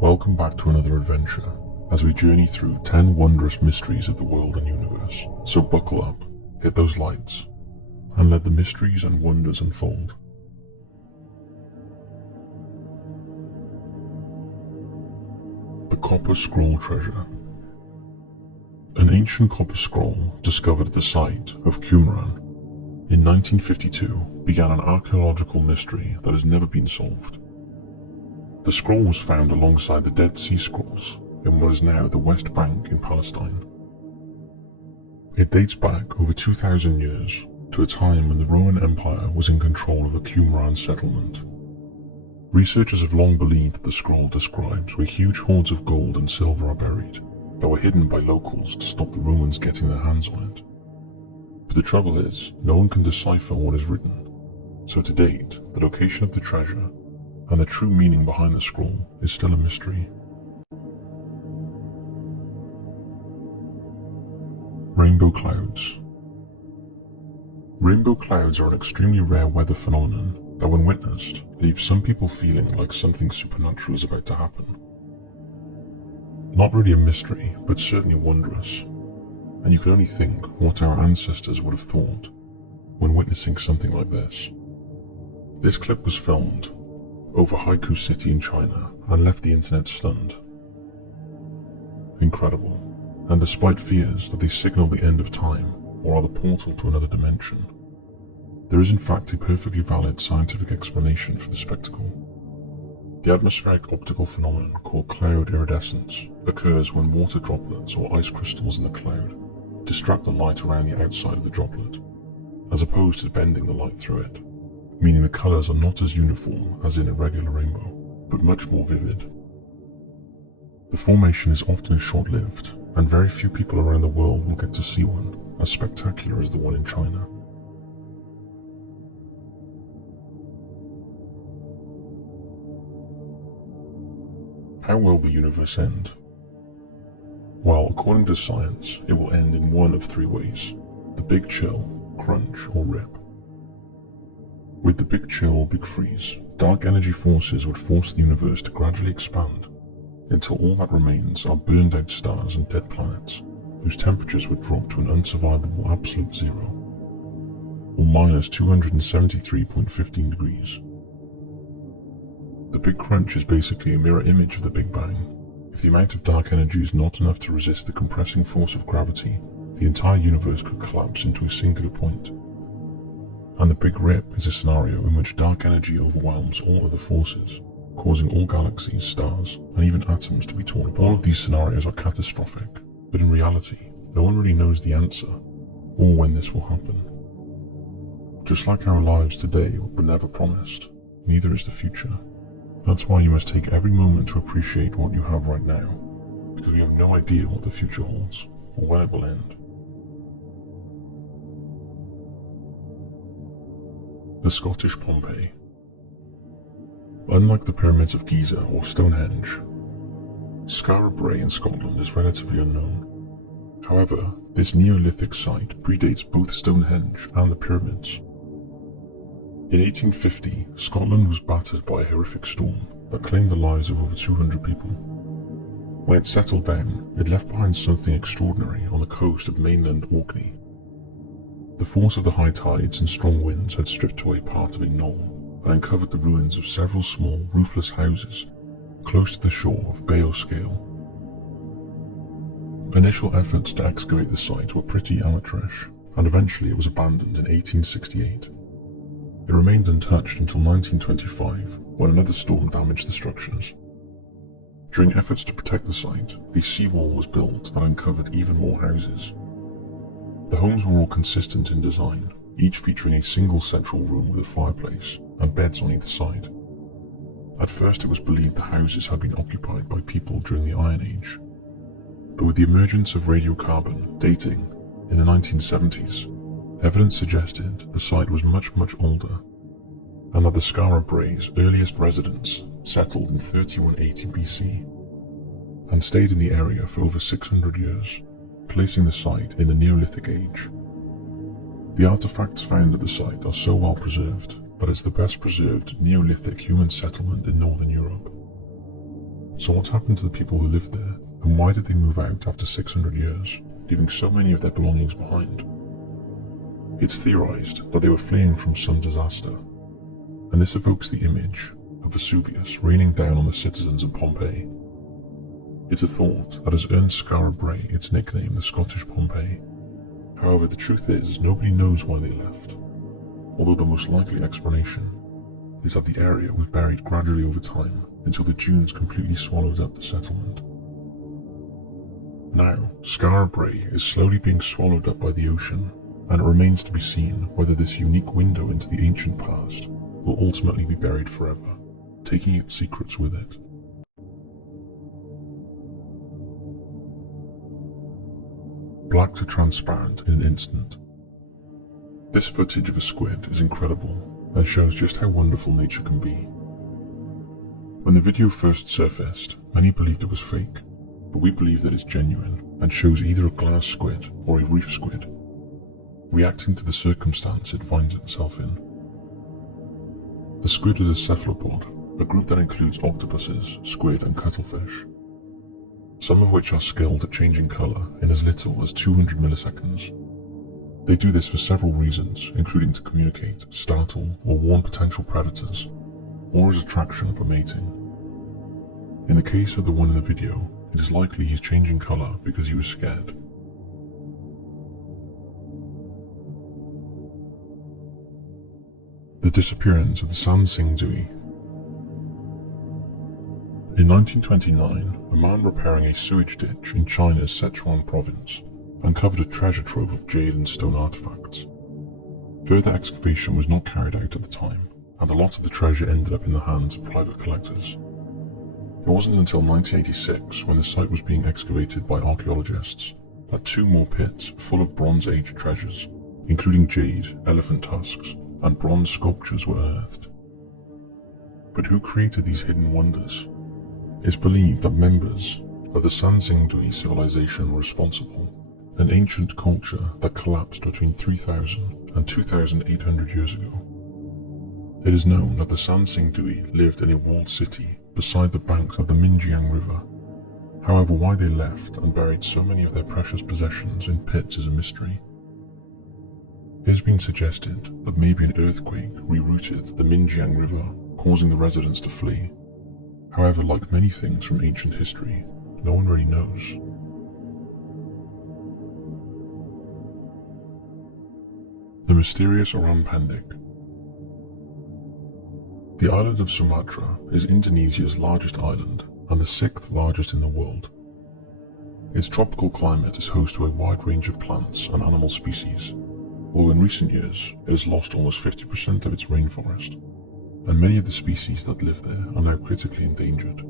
Welcome back to another adventure as we journey through 10 wondrous mysteries of the world and universe. So buckle up, hit those lights, and let the mysteries and wonders unfold. The Copper Scroll Treasure. An ancient copper scroll discovered at the site of Qumran in 1952 began an archaeological mystery that has never been solved. The scroll was found alongside the Dead Sea Scrolls in what is now the West Bank in Palestine. It dates back over 2,000 years to a time when the Roman Empire was in control of the Qumran settlement. Researchers have long believed that the scroll describes where huge hoards of gold and silver are buried, that were hidden by locals to stop the Romans getting their hands on it. But the trouble is, no one can decipher what is written, so to date, the location of the treasure and the true meaning behind the scroll is still a mystery. Rainbow clouds. Rainbow clouds are an extremely rare weather phenomenon that, when witnessed, leaves some people feeling like something supernatural is about to happen. Not really a mystery, but certainly wondrous, and you can only think what our ancestors would have thought when witnessing something like this. This clip was filmed over Haikou City in China and left the internet stunned. Incredible, and despite fears that they signal the end of time or are the portal to another dimension, there is in fact a perfectly valid scientific explanation for the spectacle. The atmospheric optical phenomenon called cloud iridescence occurs when water droplets or ice crystals in the cloud distract the light around the outside of the droplet, as opposed to bending the light through it, meaning the colours are not as uniform as in a regular rainbow, but much more vivid. The formation is often short-lived, and very few people around the world will get to see one as spectacular as the one in China. How will the universe end? Well, according to science, it will end in one of three ways: the Big Chill, Crunch, or Rip. With the Big Chill or Big Freeze, dark energy forces would force the universe to gradually expand until all that remains are burned out stars and dead planets whose temperatures would drop to an unsurvivable absolute zero, or minus 273.15 degrees. The Big Crunch is basically a mirror image of the Big Bang. If the amount of dark energy is not enough to resist the compressing force of gravity, the entire universe could collapse into a singular point. And the Big Rip is a scenario in which dark energy overwhelms all other forces, causing all galaxies, stars, and even atoms to be torn apart. All of these scenarios are catastrophic, but in reality, no one really knows the answer, or when this will happen. Just like our lives today were never promised, neither is the future. That's why you must take every moment to appreciate what you have right now, because we have no idea what the future holds, or when it will end. The Scottish Pompeii. Unlike the pyramids of Giza or Stonehenge, Skara Brae in Scotland is relatively unknown. However, this Neolithic site predates both Stonehenge and the pyramids. In 1850, Scotland was battered by a horrific storm that claimed the lives of over 200 people. When it settled down, it left behind something extraordinary on the coast of mainland Orkney. The force of the high tides and strong winds had stripped away part of a knoll and uncovered the ruins of several small, roofless houses close to the shore of Bay O'Scale. Initial efforts to excavate the site were pretty amateurish, and eventually it was abandoned in 1868. It remained untouched until 1925, when another storm damaged the structures. During efforts to protect the site, a seawall was built that uncovered even more houses. The homes were all consistent in design, each featuring a single central room with a fireplace and beds on either side. At first it was believed the houses had been occupied by people during the Iron Age, but with the emergence of radiocarbon dating in the 1970s, evidence suggested the site was much older, and that the Skara Brae's earliest residents settled in 3180 BC and stayed in the area for over 600 years, placing the site in the Neolithic age. The artifacts found at the site are so well preserved that it's the best preserved Neolithic human settlement in northern Europe. So what happened to the people who lived there, and why did they move out after 600 years, leaving so many of their belongings behind? It's theorized that they were fleeing from some disaster, and this evokes the image of Vesuvius raining down on the citizens of Pompeii. It's a thought that has earned Skara Brae its nickname, the Scottish Pompeii. However, the truth is, nobody knows why they left, although the most likely explanation is that the area was buried gradually over time until the dunes completely swallowed up the settlement. Now, Skara Brae is slowly being swallowed up by the ocean, and it remains to be seen whether this unique window into the ancient past will ultimately be buried forever, taking its secrets with it. Black to transparent in an instant. This footage of a squid is incredible and shows just how wonderful nature can be. When the video first surfaced, many believed it was fake, but we believe that it's genuine and shows either a glass squid or a reef squid, reacting to the circumstance it finds itself in. The squid is a cephalopod, a group that includes octopuses, squid and cuttlefish, some of which are skilled at changing colour in as little as 200 milliseconds. They do this for several reasons, including to communicate, startle, or warn potential predators, or as attraction for mating. In the case of the one in the video, it is likely he's changing colour because he was scared. The disappearance of the San Sing Dui. In 1929, a man repairing a sewage ditch in China's Sichuan province uncovered a treasure trove of jade and stone artifacts. Further excavation was not carried out at the time, and a lot of the treasure ended up in the hands of private collectors. It wasn't until 1986, when the site was being excavated by archaeologists, that two more pits full of Bronze Age treasures, including jade, elephant tusks, and bronze sculptures were unearthed. But who created these hidden wonders? It's believed that members of the San Sing Dui civilization were responsible, an ancient culture that collapsed between 3,000 and 2,800 years ago. It is known that the San Sing Dui lived in a walled city beside the banks of the Minjiang River. However, why they left and buried so many of their precious possessions in pits is a mystery. It has been suggested that maybe an earthquake rerouted the Minjiang River, causing the residents to flee. However, like many things from ancient history, no one really knows. The mysterious Orang Pendek. The island of Sumatra is Indonesia's largest island and the 6th largest in the world. Its tropical climate is host to a wide range of plants and animal species, although in recent years it has lost almost 50% of its rainforest, and many of the species that live there are now critically endangered.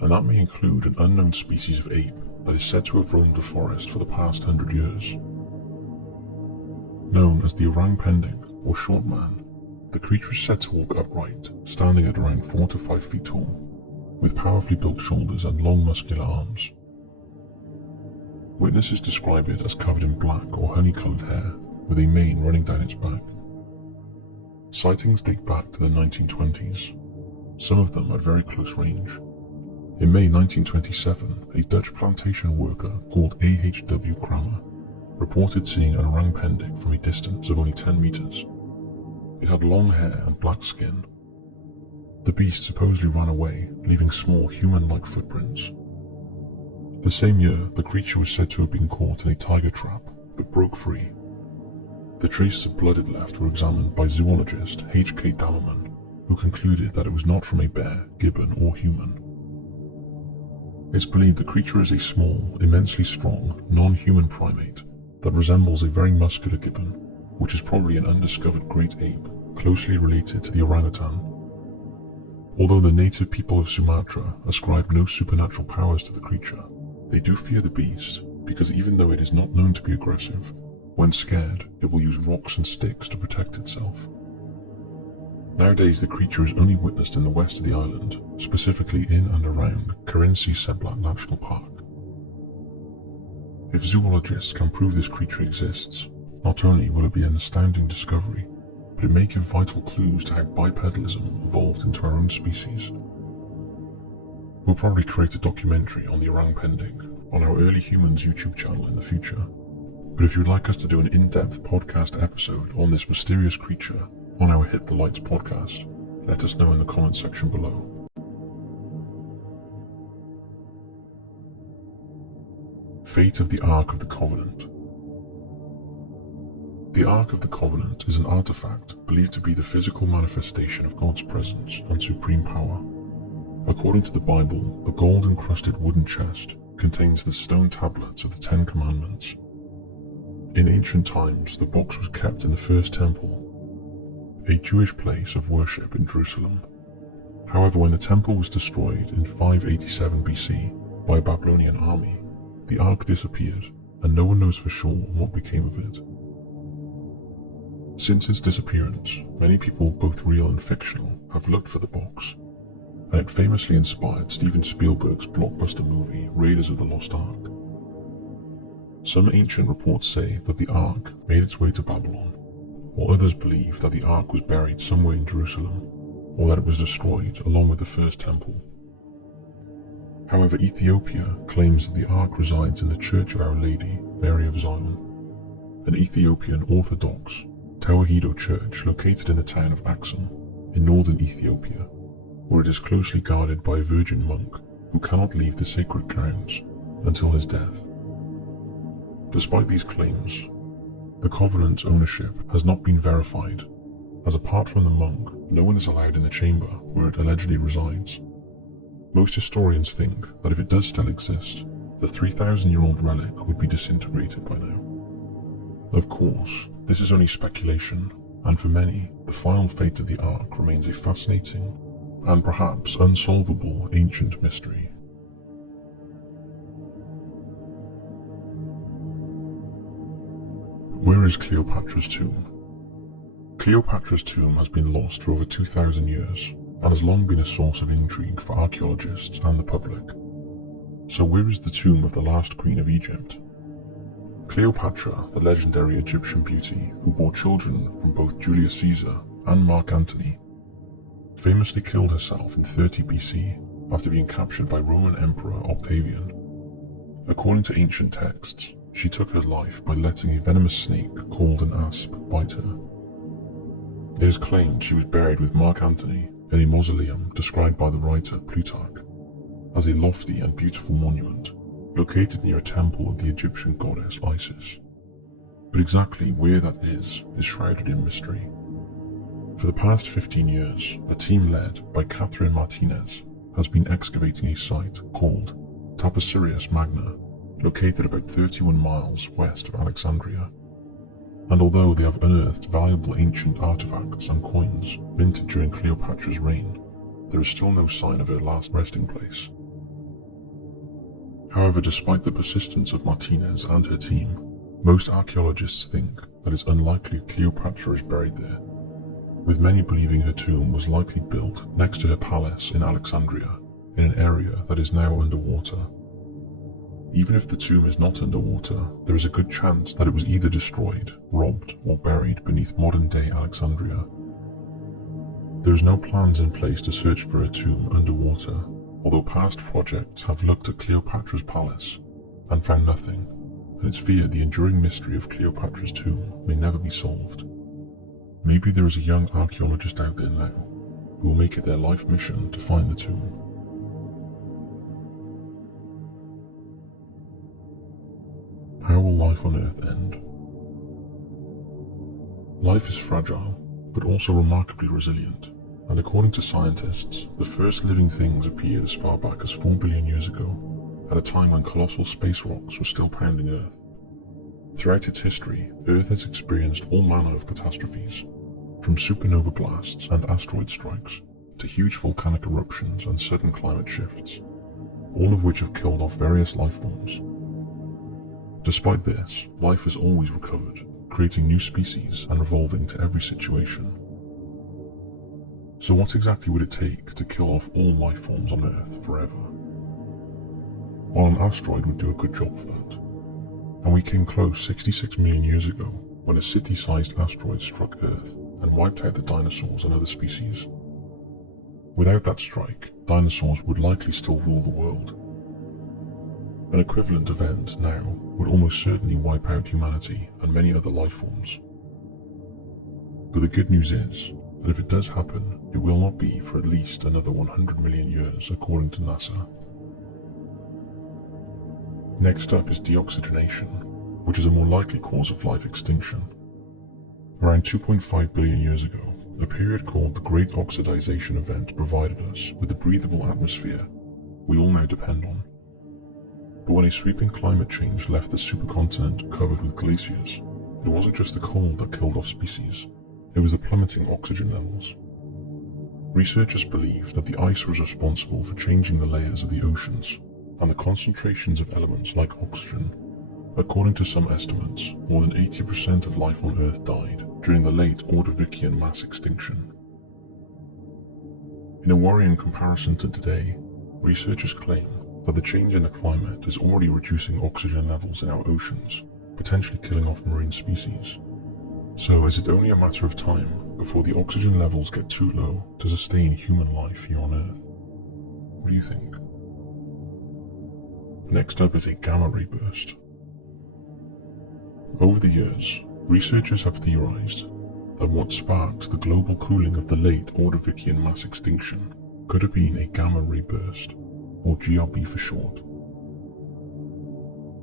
And that may include an unknown species of ape that is said to have roamed the forest for the past 100 years. Known as the Orang Pendek, or short man, the creature is said to walk upright, standing at around 4 to 5 feet tall, with powerfully built shoulders and long muscular arms. Witnesses describe it as covered in black or honey-coloured hair, with a mane running down its back. Sightings date back to the 1920s, some of them at very close range. In May 1927, a Dutch plantation worker called A.H.W. Kramer reported seeing an Orang Pendek from a distance of only 10 meters. It had long hair and black skin. The beast supposedly ran away, leaving small human-like footprints. The same year, the creature was said to have been caught in a tiger trap, but broke free. The traces of blood it left were examined by zoologist H.K. Dallerman, who concluded that it was not from a bear, gibbon, or human. It's believed the creature is a small, immensely strong, non-human primate that resembles a very muscular gibbon, which is probably an undiscovered great ape closely related to the orangutan. Although the native people of Sumatra ascribe no supernatural powers to the creature, they do fear the beast because even though it is not known to be aggressive, when scared, it will use rocks and sticks to protect itself. Nowadays, the creature is only witnessed in the west of the island, specifically in and around Kerinci Seblat National Park. If zoologists can prove this creature exists, not only will it be an astounding discovery, but it may give vital clues to how bipedalism evolved into our own species. We'll probably create a documentary on the Orang Pending on our Early Humans YouTube channel in the future. But if you'd like us to do an in-depth podcast episode on this mysterious creature on our Hit the Lights podcast, let us know in the comments section below. Fate of the Ark of the Covenant. The Ark of the Covenant is an artifact believed to be the physical manifestation of God's presence and supreme power. According to the Bible, the gold-encrusted wooden chest contains the stone tablets of the Ten Commandments. In ancient times, the box was kept in the First Temple, a Jewish place of worship in Jerusalem. However, when the temple was destroyed in 587 BC by a Babylonian army, the Ark disappeared, and no one knows for sure what became of it. Since its disappearance, many people, both real and fictional, have looked for the box, and it famously inspired Steven Spielberg's blockbuster movie Raiders of the Lost Ark. Some ancient reports say that the Ark made its way to Babylon, while others believe that the Ark was buried somewhere in Jerusalem, or that it was destroyed along with the First Temple. However, Ethiopia claims that the Ark resides in the Church of Our Lady, Mary of Zion, an Ethiopian Orthodox Tewahedo church located in the town of Axum in northern Ethiopia, where it is closely guarded by a virgin monk who cannot leave the sacred grounds until his death. Despite these claims, the Covenant's ownership has not been verified, as apart from the monk, no one is allowed in the chamber where it allegedly resides. Most historians think that if it does still exist, the 3,000-year-old relic would be disintegrated by now. Of course, this is only speculation, and for many, the final fate of the Ark remains a fascinating and perhaps unsolvable ancient mystery. Where is Cleopatra's tomb? Cleopatra's tomb has been lost for over 2,000 years, and has long been a source of intrigue for archaeologists and the public. So where is the tomb of the last queen of Egypt? Cleopatra, the legendary Egyptian beauty who bore children from both Julius Caesar and Mark Antony, famously killed herself in 30 BC after being captured by Roman Emperor Octavian. According to ancient texts, she took her life by letting a venomous snake called an asp bite her. It is claimed she was buried with Mark Antony in a mausoleum described by the writer Plutarch as a lofty and beautiful monument located near a temple of the Egyptian goddess Isis. But exactly where that is shrouded in mystery. For the past 15 years, a team led by Catherine Martinez has been excavating a site called Taposiris Magna, located about 31 miles west of Alexandria. And although they have unearthed valuable ancient artifacts and coins minted during Cleopatra's reign, there is still no sign of her last resting place. However, despite the persistence of Martinez and her team, most archaeologists think that it's unlikely Cleopatra is buried there, with many believing her tomb was likely built next to her palace in Alexandria, in an area that is now underwater. Even if the tomb is not underwater, there is a good chance that it was either destroyed, robbed, or buried beneath modern-day Alexandria. There is no plans in place to search for a tomb underwater, although past projects have looked at Cleopatra's palace and found nothing, and it's feared the enduring mystery of Cleopatra's tomb may never be solved. Maybe there is a young archaeologist out there now who will make it their life mission to find the tomb. How will life on Earth end? Life is fragile, but also remarkably resilient, and according to scientists, the first living things appeared as far back as 4 billion years ago, at a time when colossal space rocks were still pounding Earth. Throughout its history, Earth has experienced all manner of catastrophes, from supernova blasts and asteroid strikes, to huge volcanic eruptions and sudden climate shifts, all of which have killed off various life forms. Despite this, life has always recovered, creating new species and evolving to every situation. So what exactly would it take to kill off all life forms on Earth forever? Well, an asteroid would do a good job of that. And we came close 66 million years ago when a city-sized asteroid struck Earth and wiped out the dinosaurs and other species. Without that strike, dinosaurs would likely still rule the world. An equivalent event now would almost certainly wipe out humanity and many other life forms. But the good news is that if it does happen, it will not be for at least another 100 million years, according to NASA. Next up is deoxygenation, which is a more likely cause of life extinction. Around 2.5 billion years ago, a period called the Great Oxidization Event provided us with the breathable atmosphere we all now depend on. But when a sweeping climate change left the supercontinent covered with glaciers, it wasn't just the cold that killed off species, it was the plummeting oxygen levels. Researchers believe that the ice was responsible for changing the layers of the oceans and the concentrations of elements like oxygen. According to some estimates, more than 80% of life on Earth died during the late Ordovician mass extinction. In a worrying comparison to today, researchers claim that the change in the climate is already reducing oxygen levels in our oceans, potentially killing off marine species. So is it only a matter of time before the oxygen levels get too low to sustain human life here on Earth? What do you think? Next up is a gamma ray burst. Over the years, researchers have theorized that what sparked the global cooling of the late Ordovician mass extinction could have been a gamma ray burst, or GRB for short.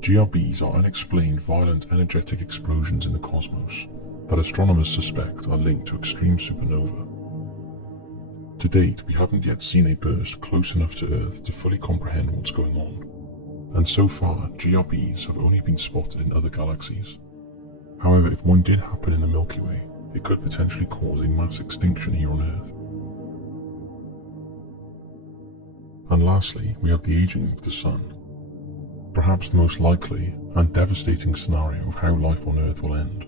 GRBs are unexplained violent energetic explosions in the cosmos that astronomers suspect are linked to extreme supernova. To date, we haven't yet seen a burst close enough to Earth to fully comprehend what's going on, and so far GRBs have only been spotted in other galaxies. However, if one did happen in the Milky Way, it could potentially cause a mass extinction here on Earth. And lastly, we have the aging of the Sun, perhaps the most likely and devastating scenario of how life on Earth will end.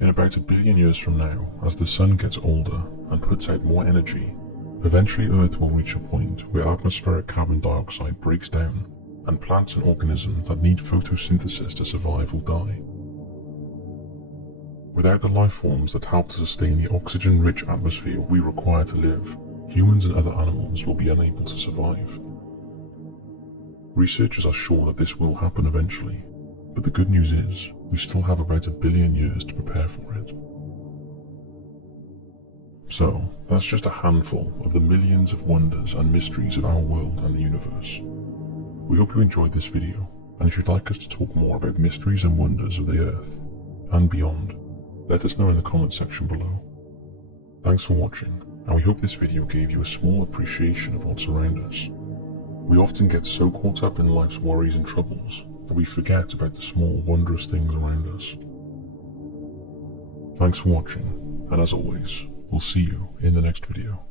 In about 1 billion years from now, as the Sun gets older and puts out more energy, eventually Earth will reach a point where atmospheric carbon dioxide breaks down, and plants and organisms that need photosynthesis to survive will die. Without the life forms that help to sustain the oxygen-rich atmosphere we require to live, humans and other animals will be unable to survive. Researchers are sure that this will happen eventually, but the good news is, we still have about 1 billion years to prepare for it. So, that's just a handful of the millions of wonders and mysteries of our world and the universe. We hope you enjoyed this video, and if you'd like us to talk more about mysteries and wonders of the Earth and beyond, let us know in the comment section below. Thanks for watching, and we hope this video gave you a small appreciation of what's around us. We often get so caught up in life's worries and troubles that we forget about the small, wondrous things around us. Thanks for watching, and as always, we'll see you in the next video.